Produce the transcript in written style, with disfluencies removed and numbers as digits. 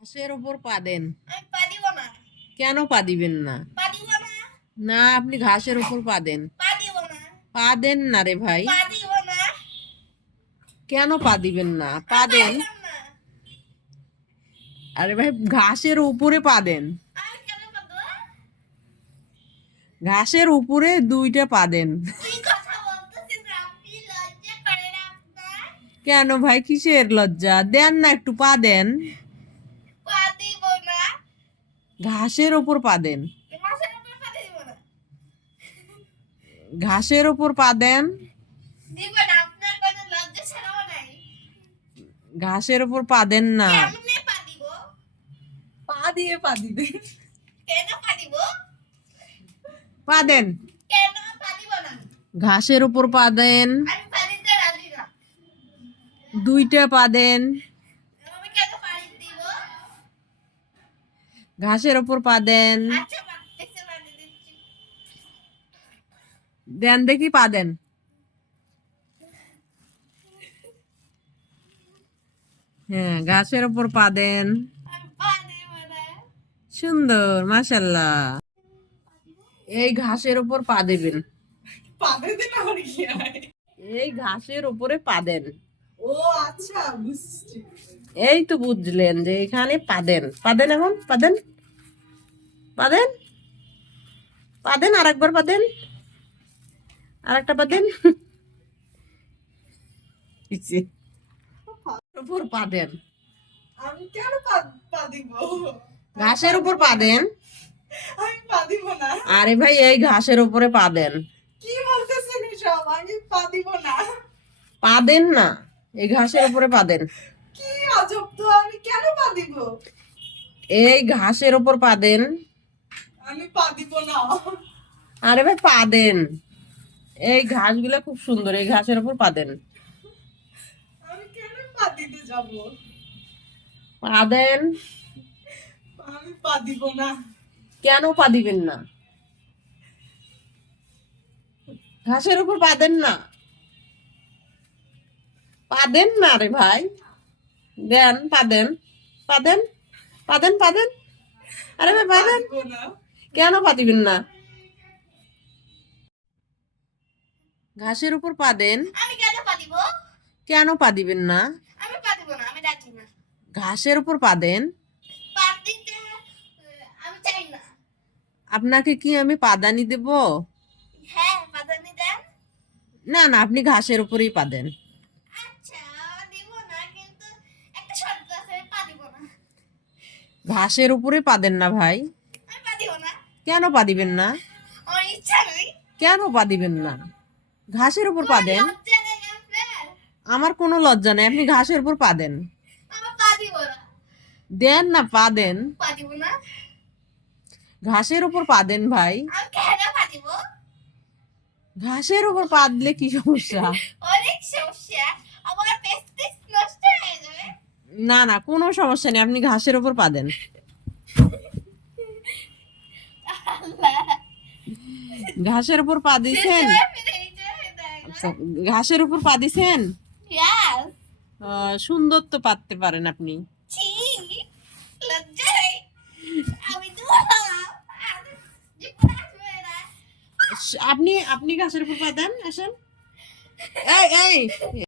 ঘাসের উপর পা দেন। আমি পা দিব না। কেন পা দিবেন না? পা দিব না। না, আপনি ঘাসের উপর পা দেন। পা দিব না। পা দেন না রে ভাই। পা দিব না। কেন পা দিবেন না? পা আমি দেন। পাইলাম না। আরে ভাই, ঘাসের উপরে পা দেন। আমি কেন পা দেব? ঘাসের উপরে দুইটা পা দেন। তুই কথা বলতেছিস না, আপনি লজ্জা করে না আপনার? কেন ভাই, কিসের লজ্জা? দেন না, একটু পা দেন। পা দিব না। ঘাসের উপর পা দেন। ঘাসের উপর পা দিব না। ঘাসের উপর পা দেন। দিব না, আপনার কোনো লজ্জা ছাড়াও নাই। ঘাসের উপর পা দেন না। কেমনে পা দিব? পা দিয়ে পা দিবেন। কেন পা দিব? পা দেন। কেন পা দিব না? ঘাসের উপর পা দেন। আমি পা দিতে রাজি না। দুইটা পা দেন। আমি কেন পা দিব? ঘাসের উপর পা দেন। আচ্ছা, পা দিতে পা দিচ্ছি। দেন দেখি, পা দেন। হ্যাঁ, ঘাসের উপর পা দেন। আমি পা দিব না। সুন্দর, মাশাল্লাহ। এই ঘাসের উপর পা দেবেন। পা দিতে না হলে কি হয়? এই ঘাসের উপরে পা দেন। ও আচ্ছা, বুঝছি। এই তো বুঝলেন যে এখানে পা দেন। পা দেন, এখন পা দেন। পা দেন। পা দেন, আর একবার পা দেন। আর একটা পা দেন। উপর পা দেন। আমি কেন পা দিব? ঘাসের উপর পা দেন। আমি পা দিব না। আরে ভাই, এই ঘাসের উপরে পা দেন। কি বলতেছেন এসব? আমি পা দিব না। পা দেন না, এই ঘাসের উপরে পা দেন। কি আজব তো, আমি কেন পা দিব? এই ঘাসের উপর পা দেন। আমি পা দিব না। আরে ভাই, পা দেন। এই ঘাসগুলো খুব সুন্দর, এই ঘাসের উপর পা দেন। আমি কেন পা দিতে যাব? পা দেন। আমি পা দিব না। কেন পা দিবেন না? ঘাসের উপর পা দেন না। পা দেন না রে ভাই। দেন, পা দেন। পা দেন। পা দেন, পা দেন। আরে ভাই, পা পা দেন। দিব না। কেন পা দিবেন না? ঘাসের উপর পা দেন। আমি কেন পা দিব? কেন পা দিবেন না? আমি পা দিব না, আমি রাজি না। ঘাসের উপর পা দেন। পা দিতে আমি চাই না। আপনাকে কি আমি পাদানি দেব? হ্যাঁ, পাদানি দেন। না না, আপনি ঘাসের উপরেই পা দেন। আচ্ছা, দিব না, কিন্তু একটা শর্ত আছে, আমি পা দিব না। ঘাসের উপরে পা দেন না ভাই। আমি পা দিব না। কেন পা দিবেন না? আমার ইচ্ছা নেই। কেন পা দিবেন না? ঘাসের উপর পা দেন। লজ্জা নেই আপনার? আমার কোনো লজ্জা নেই, আপনি ঘাসের উপর পা দেন। আমি পা দিব না। দেন না, পা দেন। পা দিব না। ঘাসের উপর পা দেন ভাই। আমি কেন পা দিব? ঘাসের উপর পা দিলে কি সমস্যা? অনেক সমস্যা। আমার প্রেস্টিজ নষ্ট হয়ে যাবে। না না, কোনো সমস্যা নেই, আপনি ঘাসের উপর পা দেন। ঘাসের উপর পা দিছেন? আচ্ছা, ঘাসের উপর পা দিছেন? Yes. সুন্দর তো পাততে পারেন আপনি। ছি, লজ্জা নেই। আমি দুহাও। আপনি আপনি ঘাসের উপর পা দেন, আসেন। এই এই